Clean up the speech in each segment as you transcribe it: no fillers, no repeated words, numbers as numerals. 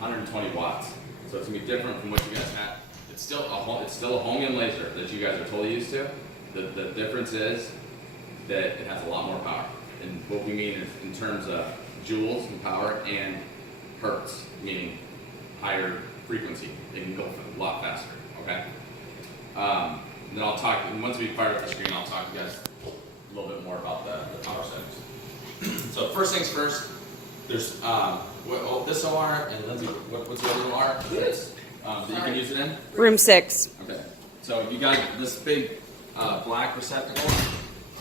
120 watts. So it's gonna be different from what you guys had. It's still a Holmium laser that you guys are totally used to. The difference is that it has a lot more power. And what we mean is in terms of joules and power and hertz, meaning higher frequency. It can go a lot faster, okay? Then I'll talk, and once we fire up the screen, I'll talk to you guys a little bit more about the power settings. So first things first, there's this OR, and Lindsay, what's the other OR that you can use it in? Room 6. Okay, so you got this big black receptacle.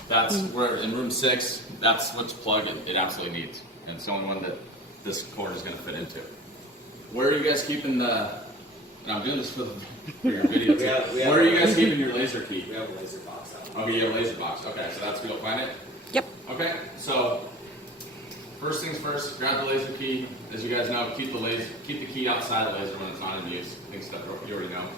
That's where in room 6, that's which plug it absolutely needs. And it's the only one that this cord is going to fit into. Where are you guys keeping the, and I'm doing this for your video too. Where are you guys keeping your laser key? We have a laser box out. Okay, you have a laser box. Okay, so that's where you'll find it? Yep. Okay, so first things first, grab the laser key. As you guys know, keep the key outside the laser when it's not in use. Things that you already know.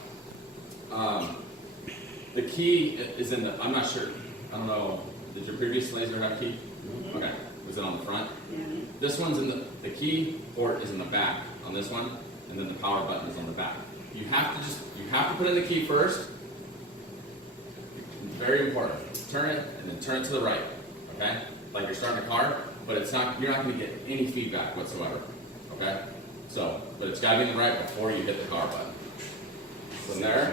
The key is in the, I'm not sure, I don't know, did your previous laser have a key? Mm-hmm. Okay, was it on the front? Mm-hmm. This one's in the key port is in the back on this one, and then the power button is on the back. You have to put in the key first. Very important. Turn it and then turn it to the right. Okay? Like you're starting a car, but you're not going to get any feedback whatsoever. Okay? So, but it's got to be in the right before you hit the car button. From there,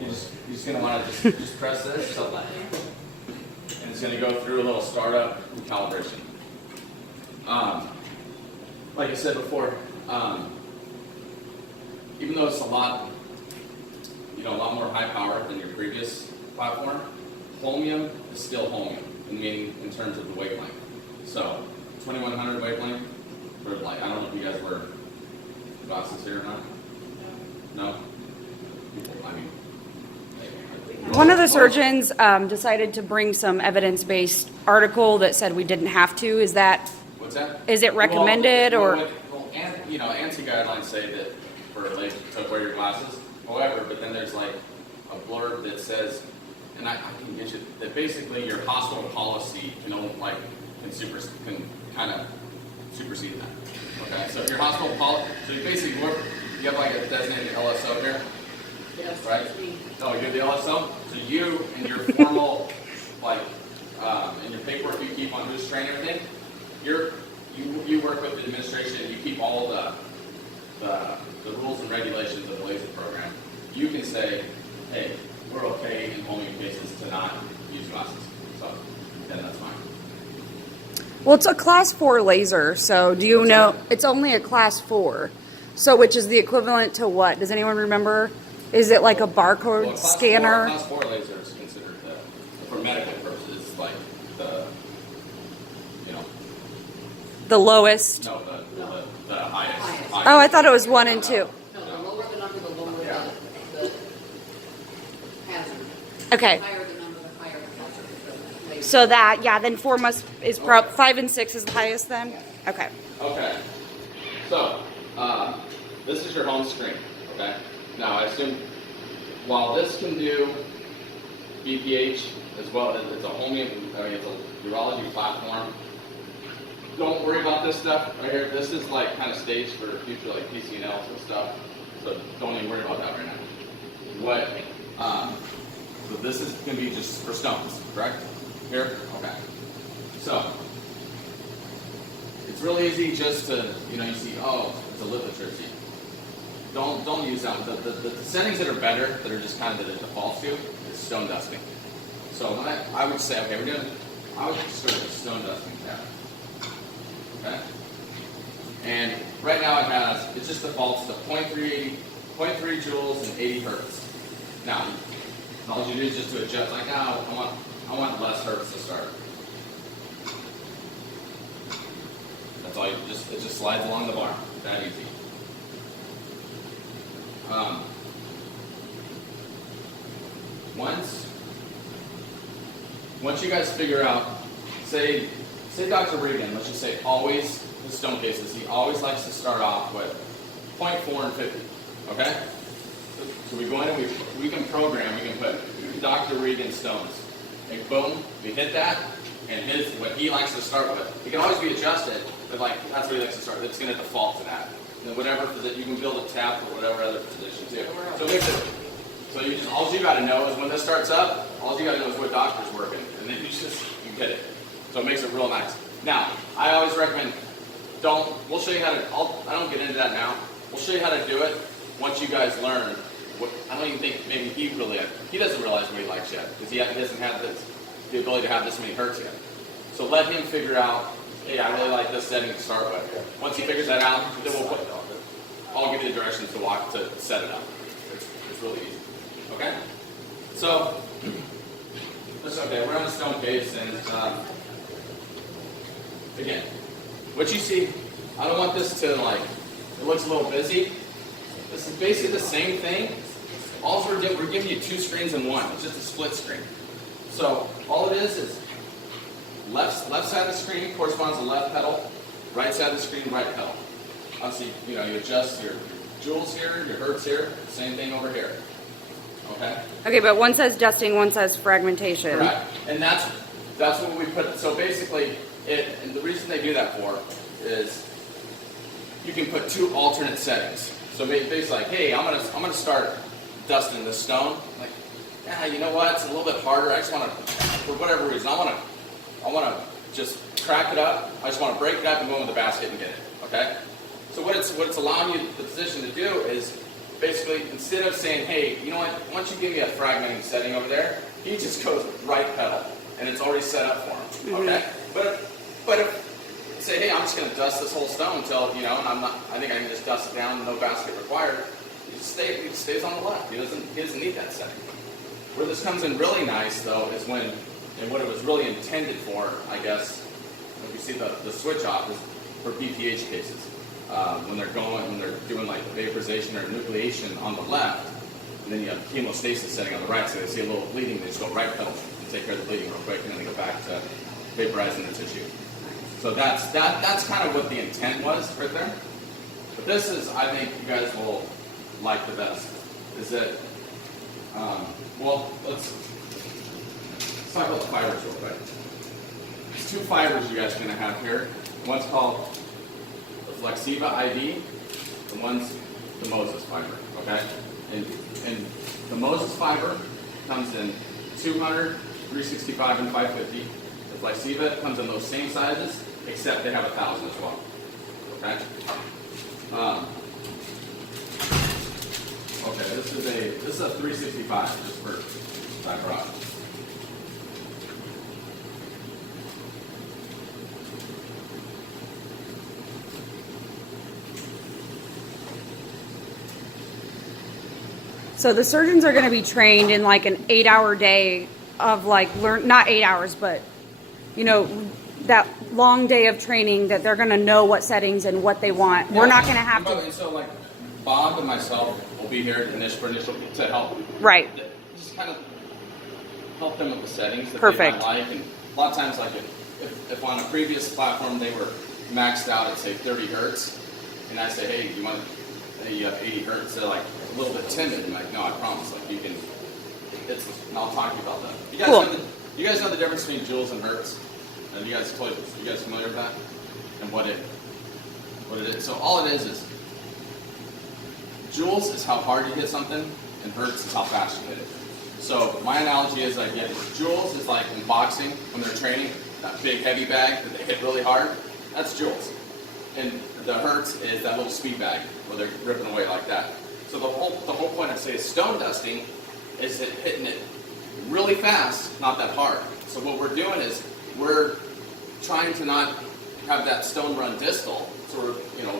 you're just going to want to just press this, and it's going to go through a little startup and calibration. Like I said before, even though it's a lot more high power than your previous platform, Holmium is still Holmium, meaning in terms of the wavelength. So, 2100 wavelength, or like, I don't know if you guys wear glasses here or not. No? I mean, One of the surgeons decided to bring some evidence-based article that said we didn't have to. Is that? What's that? Is it recommended ANSI guidelines say that for laser to wear your glasses. However, but then there's like a blurb that says, and I can get you that basically your hospital policy can kind of supersede that. Okay, so if your hospital policy, so you basically you have like a designated LSO here. Yes, right? me. Oh, you're the LSO? So you and your formal, in your paperwork you keep on who's trained everything, you work with the administration, you keep all the rules and regulations of the laser program. You can say, hey, we're okay in Holmium cases to not use glasses. So, then that's fine. Well, it's a class 4 laser, so do you know, it's only a class 4. So which is the equivalent to what? Does anyone remember? Is it like a barcode scanner? Class 4 laser is considered, for medical purposes, like The lowest? No, the highest. Oh, I thought it was 1 and 2. No, the lower the number, the lower the hazard. Okay. The higher the number, the higher the hazard. So that, yeah, then 4 is 5 and 6 is the highest then? Okay. Okay. So, this is your home screen, okay? Now, I assume, while this can do BPH as well, it's a Holmium, it's a urology platform. Don't worry about this stuff right here. This is like kind of staged for the future, like PCNLs and stuff. So don't even worry about that right now. So this is going to be just for stones, correct? Here? Okay. So, it's really easy just to, you see, oh, it's a lithotripsy. Don't use that. The settings that are better, that are just kind of that it defaults to, is stone dusting. So I would say, okay, I would just start with stone dusting tab. Okay? And right now it just defaults to 0.3 joules and 80 hertz. Now, all you do is just to adjust, like, I want less hertz to start. That's all it just slides along the bar. That easy. Once you guys figure out, say Dr. Regan, let's just say always, with stone cases, he always likes to start off with 0.4 and 50, okay? So we go in and we can program, we can put Dr. Regan stones. And boom, we hit that, and what he likes to start with. It can always be adjusted, But like, that's where he likes to start. It's going to default to that. And then whatever, you can build a tab for whatever other position too. So it makes it, so you just, all you got to know is when this starts up, all you got to know is what doctor's working. And then you get it. So it makes it real nice. Now, I always recommend, we'll show you how to, I don't get into that now. We'll show you how to do it once you guys learn. I don't even think maybe he doesn't realize what he likes yet, because he doesn't have the ability to have this many hertz yet. So let him figure out, hey, I really like this setting to start with. Once he figures that out, then I'll give you the directions to set it up. It's really easy. Okay? So, we're on the stone case, and again, what you see, I don't want this to it looks a little busy. This is basically the same thing. All we're giving you two screens in one. It's just a split screen. So all it is left side of the screen corresponds to left pedal, right side of the screen, right pedal. Obviously, you adjust your joules here, your hertz here, same thing over here. Okay? Okay, but one says dusting, one says fragmentation. Right. And that's what we put. So basically, and the reason they do that for is you can put two alternate settings. So basically, like, hey, I'm gonna start dusting this stone. Like, yeah, you know what? It's a little bit harder. I just want to, for whatever reason, I want to just crack it up. I just want to break it up and go in the basket and get it. Okay. So what it's allowing you the position to do is basically, instead of saying, hey, you know what? Once you give me a fragmenting setting over there, he just goes right pedal, and it's already set up for him. Okay. But if say, hey, I'm just going to dust this whole stone until, and I think I can just dust it down, no basket required. He stays on the left. He doesn't need that setting. Where this comes in really nice, though, is and what it was really intended for, I guess, if you see the switch off is for BPH cases. When they're doing like vaporization or nucleation on the left, and then you have hemostasis setting on the right, so they see a little bleeding, they just go right pedal and take care of the bleeding real quick, and then they go back to vaporizing the tissue. So that's kind of what the intent was right there. But this is, I think you guys will like the best. Is that, let's talk about the fibers real quick. There's two fibers you guys are going to have here. One's called the Flexiva ID, and one's the Moses fiber. Okay, and the Moses fiber comes in 200, 365, and 550. The Flexiva comes in those same sizes, except they have 1,000 as well. Okay. Okay. This is a 365 just for fiber optics. So the surgeons are going to be trained in like an 8-hour day of not 8 hours, but that long day of training that they're going to know what settings and what they want. Yeah. We're not going to have to. So like Bob and myself will be here for initial to help. Right. Just kind of help them with the settings that Perfect. they might like. And a lot of times, like if on a previous platform they were maxed out at say 30 hertz, and I say, hey, you have 80 hertz, they're like a little bit timid. I'm like, no, I promise. Like you can. And I'll talk to you about that. You guys know the difference between joules and hertz? You guys familiar with that? And what it is? So all it is joules is how hard you hit something, and hertz is how fast you hit it. So my analogy is joules is like in boxing when they're training, that big heavy bag that they hit really hard, that's joules. And the hertz is that little speed bag where they're ripping away like that. So the whole point I say is stone dusting is that hitting it really fast, not that hard. So what we're doing is we're trying to not have that stone run distal, so we're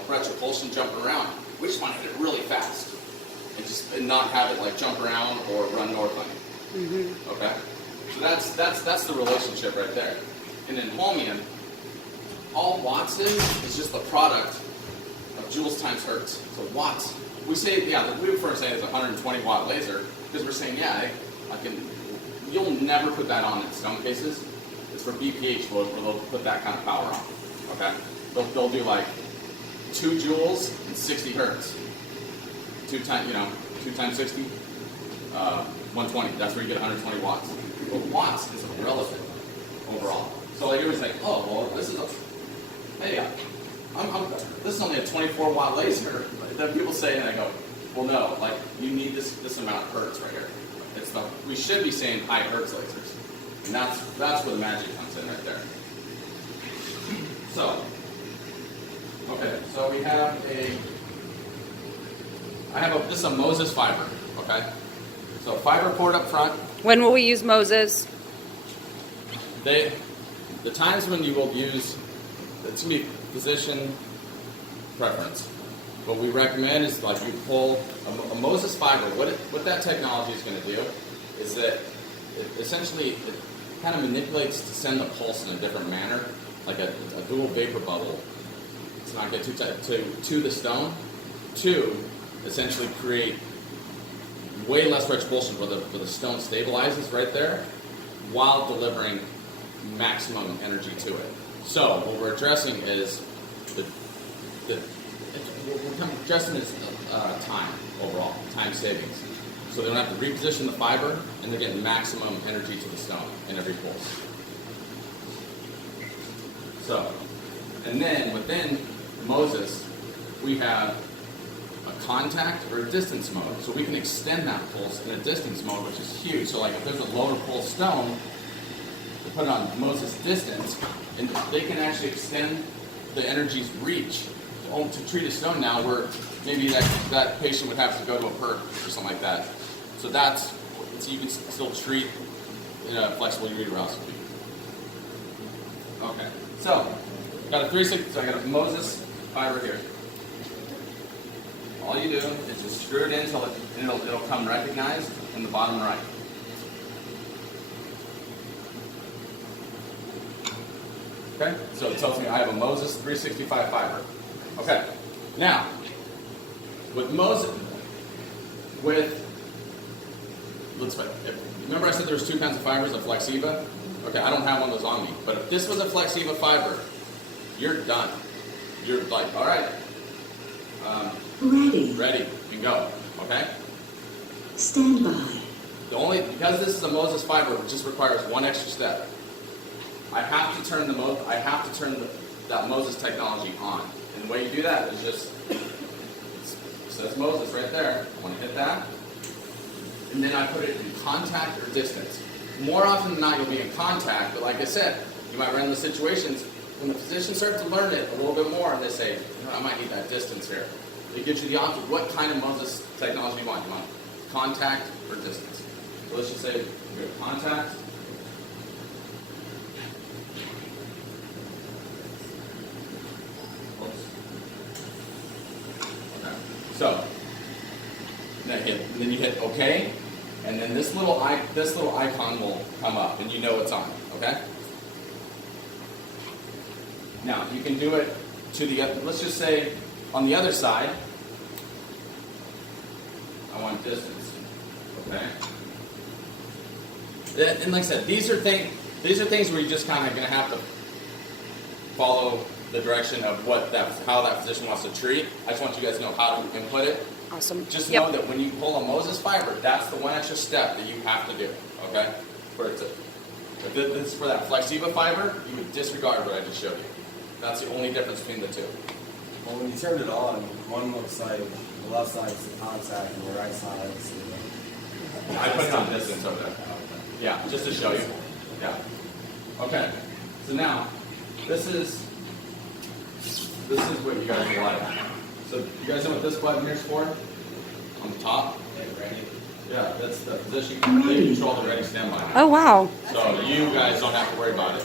retropulsion jumping around. We just want to hit it really fast and not have it like jump around or run north on you. Mm-hmm. Okay, so that's the relationship right there. And in Holmium, all watts is just the product of joules times hertz. So watts. We say we prefer to say it's a 120 watt laser because we're saying you'll never put that on in stone cases. It's for BPH where they'll put that kind of power on. Okay, they'll do like 2 joules and 60 hertz. 2 times 60, 120. That's where you get 120 watts. But watts is irrelevant overall. So everyone's like, oh well, this is this is only a 24-watt laser. Then people say, and I go, well, no, like you need this amount of hertz right here. We should be saying high hertz lasers, and that's where the magic comes in right there. So, okay, so we have this is a Moses fiber, okay? So fiber port up front. When will we use Moses? The times when you will use, it's going to be physician preference. What we recommend is like you pull a Moses fiber. What that technology is going to do is that it kind of manipulates to send the pulse in a different manner, like a dual vapor bubble. It's not get too tight to the stone, to essentially create way less repulsion where the stone stabilizes right there, while delivering maximum energy to it. So what we're addressing is time overall, time savings. So they don't have to reposition the fiber, and they're getting maximum energy to the stone in every pulse. So, and then within Moses, we have a contact or a distance mode. So we can extend that pulse in a distance mode, which is huge. So like if there's a lower pulse stone, we put it on Moses distance, and they can actually extend the energy's reach to treat a stone now where maybe that patient would have to go to a perk or something like that. So so you can still treat in a flexible ureteroscopy. Okay, so got a 360, so I got a Moses fiber here. All you do is just screw it in until it'll come recognized in the bottom right. Okay, so it tells me I have a Moses 365 fiber. Okay, now with Moses, remember I said there was two kinds of fibers, a Flexiva? Okay, I don't have one of those on me, but if this was a Flexiva fiber, you're done. You're like, all right, ready, you can go. Okay. Stand by. Because this is a Moses fiber, it just requires one extra step. I have to turn that Moses technology on. And the way you do that is just, it says Moses right there. I want to hit that. And then I put it in contact or distance. More often than not, you'll be in contact, but like I said, you might run into situations when the physicians start to learn it a little bit more, and they say, I might need that distance here. It gives you the option. What kind of Moses technology you want? You want contact or distance? So let's just say we have contact. So, then you hit OK, and then this little icon will come up, and you know it's on. Okay. Now you can do it to the other. Let's just say on the other side, I want distance. Okay. And like I said, these are things where you just kind of going to have to follow the direction of how that physician wants to treat. I just want you guys to know how to input it. Awesome. Just know that when you pull a Moses fiber, that's the one extra step that you have to do. Okay? If this is for that Flexiva fiber, you would disregard what I just showed you. That's the only difference between the two. Well, when you turn it on, one looks like the left side is the contact and the right side is the... I put it on distance over there. Yeah, just to show you. Yeah. Okay. So now, this is what you guys will like. So you guys know what this button here is for? On the top? Yeah, that's the position. They control the ready standby. Oh, wow. So you guys don't have to worry about it.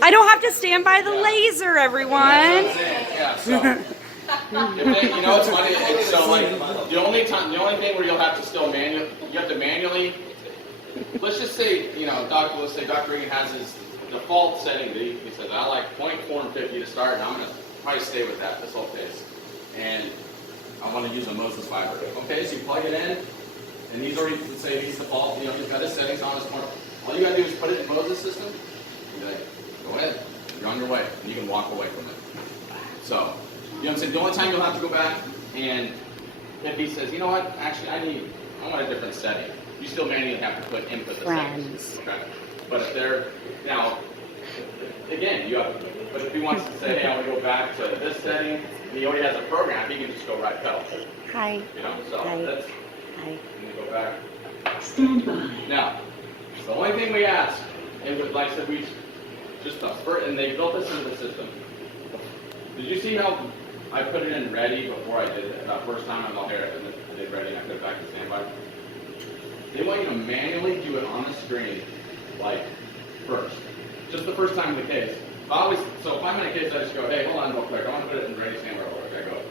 I don't have to stand by the laser, everyone. Yeah, so you know, it's funny. So like the only thing where you'll have to still manually. Let's just say, let's say Dr. Regan has his default setting that he says, I like 0.4 and 50 to start, and I'm going to probably stay with that this whole case. And I want to use a Moses fiber. Okay, so you plug it in, and he's already, let's say he's default, he's got his settings on his corner. All you got to do is put it in Moses system, and be like, go ahead, you're on your way, and you can walk away from it. So, you know what I'm saying? The only time you'll have to go back, and if he says, you know what, actually I want a different setting, you still manually have to input the settings. Okay? But if they're, now, again, you have But if he wants to say, hey, I want to go back to this setting, he already has a program, he can just go right pedal. Hi. You know, so Hi. that's, Hi. let me go back. Stand by. Now, the only thing we ask, and like I said, we just the first, and they built this into the system. Did you see how I put it in ready before I did it? First time I'm out here, and I did ready, and I put it back to standby. They want you to manually do it on the screen, like first, just the first time in the case. So if I'm in a case, I just go, hey, hold on real quick, I want to put it in ready, standby, real quick. I go,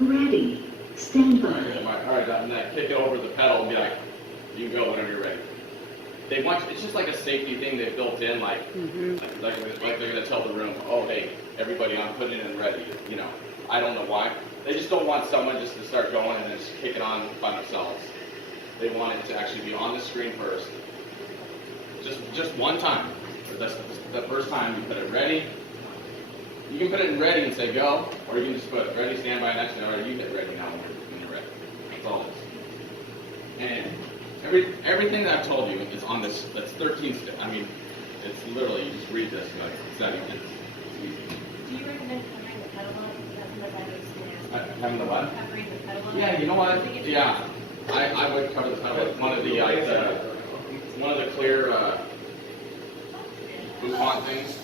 Ready. Stand all by. right, and then I kick it over the pedal and be like, you can go whenever you're ready. They want, it's just like a safety thing they built in, like they're gonna tell the room, oh hey, everybody, I'm putting it in ready. You know, I don't know why. They just don't want someone just to start going and then just kick it on by themselves. They want it to actually be on the screen first. Just one time. That's the first time you put it ready. You can put it in ready and say go, or you can just put ready, standby, next, all right, you hit ready now when you're ready. That's all it is. And everything that I've told you is on this. That's 13 steps. I mean, it's literally, you just read this, you're like, it's not even, it's easy. Do you recommend covering the pedal up? That's what that is. Having the what? Covering the pedal up? Yeah, you know what? Yeah, I would cover the pedal. One of the clear coupon things.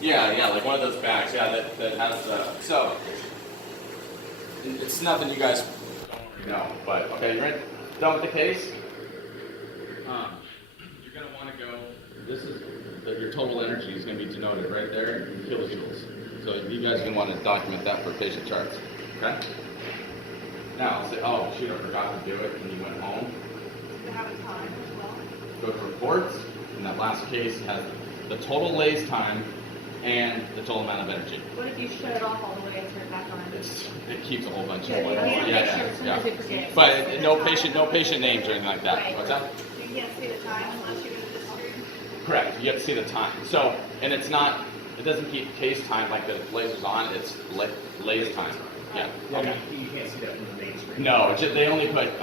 Yeah, like one of those bags. Yeah, that has so it's nothing you guys don't know. But okay, you're done with the case. You're gonna want to go. This is your total energy is going to be denoted right there in kilojoules. So you guys are going to want to document that for patient charts. Okay. Now say, oh shoot, I forgot to do it, and you went home. Do you have a time as well? Go to reports, and that last case has the total lays time and the total amount of energy. What if you shut it off all the way and turn it back on? It keeps a whole bunch of Yeah. But no patient names or anything like that. Right. What's that? You can't see the time unless you're going to the screen. Correct. You have to see the time. So, and it's not. It doesn't keep case time like the laser's on. It's lays time. Yeah. Okay. You can't see that from the main screen. No, they only put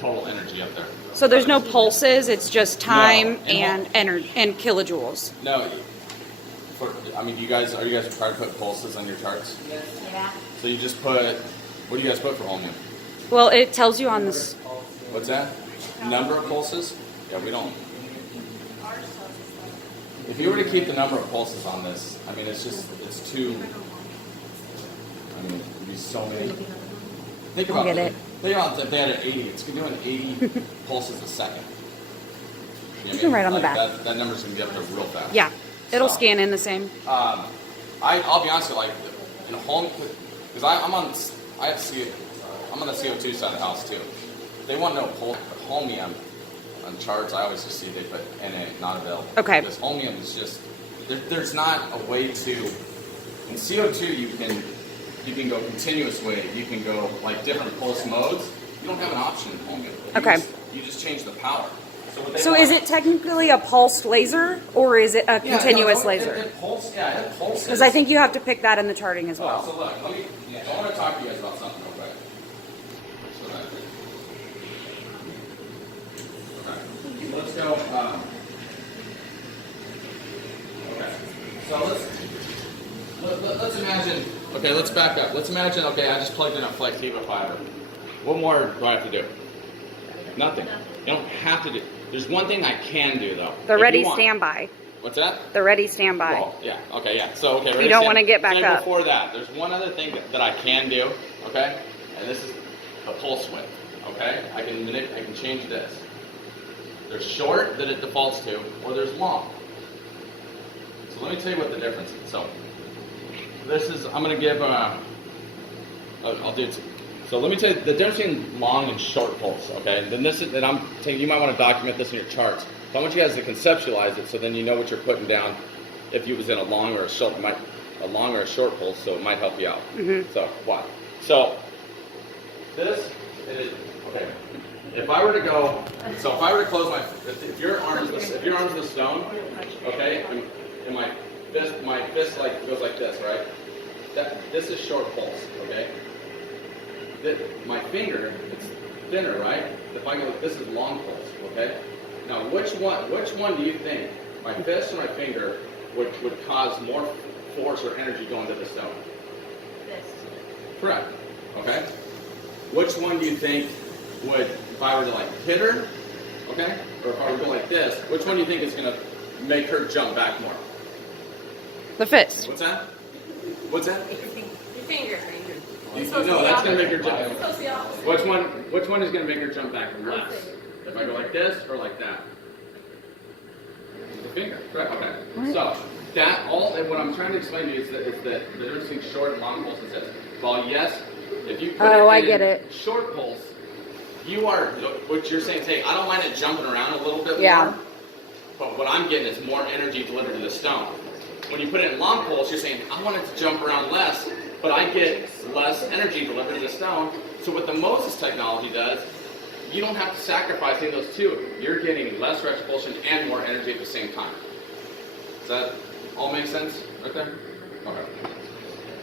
total energy up there. So there's no pulses. It's just time No. and energy and kilojoules. No. I mean, are you guys required to put pulses on your charts? Yeah. So you just put. What do you guys put for Holmium? Well, it tells you on this. What's that? Number of pulses? Yeah, we don't. If you were to keep the number of pulses on this, I mean, it's too. I mean, it'd be so many. Think about Get it. Think about if they had an 80. It's doing 80 pulses a second. You can write on the back. That number's gonna be up there real fast. Yeah, it'll So, scan in the same. I'll be honest with you, like in a home, because I'm on the CO2 side of the house too. They want to know Holmium on charts. I always just see they put NA, not available. Okay. Because Holmium is just there's not a way to. In CO2 you can go continuous wave. You can go like different pulse modes. You don't have an option in Holmium. Okay. You just change the power. So is it technically a pulsed laser or is it a continuous laser? It pulses. Because I think you have to pick that in the charting as well. So look, I want to talk to you guys about something real quick. Okay. Let's go. Okay. So let's imagine. Okay, let's back up. Let's imagine. Okay, I just plugged in a Flexiva fiber. What more do I have to do? Nothing. You don't have to do. There's one thing I can do though. The ready standby. What's that? The ready standby. Well, yeah. Okay. Yeah. So okay. You don't want to get back up. Before that, there's one other thing that I can do. Okay, and this is the pulse width. Okay, I can change this. There's short that it defaults to, or there's long. So let me tell you what the difference is. So this is I'm going to give. I'll do it. So let me tell you the difference between long and short pulse. Okay, and then this is that I'm telling you might want to document this in your charts. So I want you guys to conceptualize it so then you know what you're putting down. If you was in a long or a short, pulse, so it might help you out. Mm-hmm. So why? So this is okay. If I were to close my, if your arm is the stone, okay, and my fist like goes like this, right? This is short pulse, okay. My finger, it's thinner, right? If I go, this is long pulse, okay? Now, which one do you think, my fist or my finger, would cause more force or energy going to the stone? This. Correct. Okay. Which one do you think would, if I were to like hit her, okay, or if I were to go like this, which one do you think is going to make her jump back more? The fist. What's that? What's that? Your finger. No, that's going to make her jump. It's supposed to be opposite. Which one is going to make her jump back less? If I go like this or like that? The finger, correct? Okay. So that all, and what I'm trying to explain to you is that the difference between short and long pulse is this. While yes, if you put I in get it. short pulse, you are, what you're saying is, hey, I don't mind it jumping around a little bit Yeah. more, but what I'm getting is more energy delivered to the stone. When you put it in long pulse, you're saying, I want it to jump around less, but I get less energy delivered to the stone. So what the Moses technology does, you don't have to sacrifice any of those two. You're getting less repulsion and more energy at the same time. Does that all make sense right there? Okay.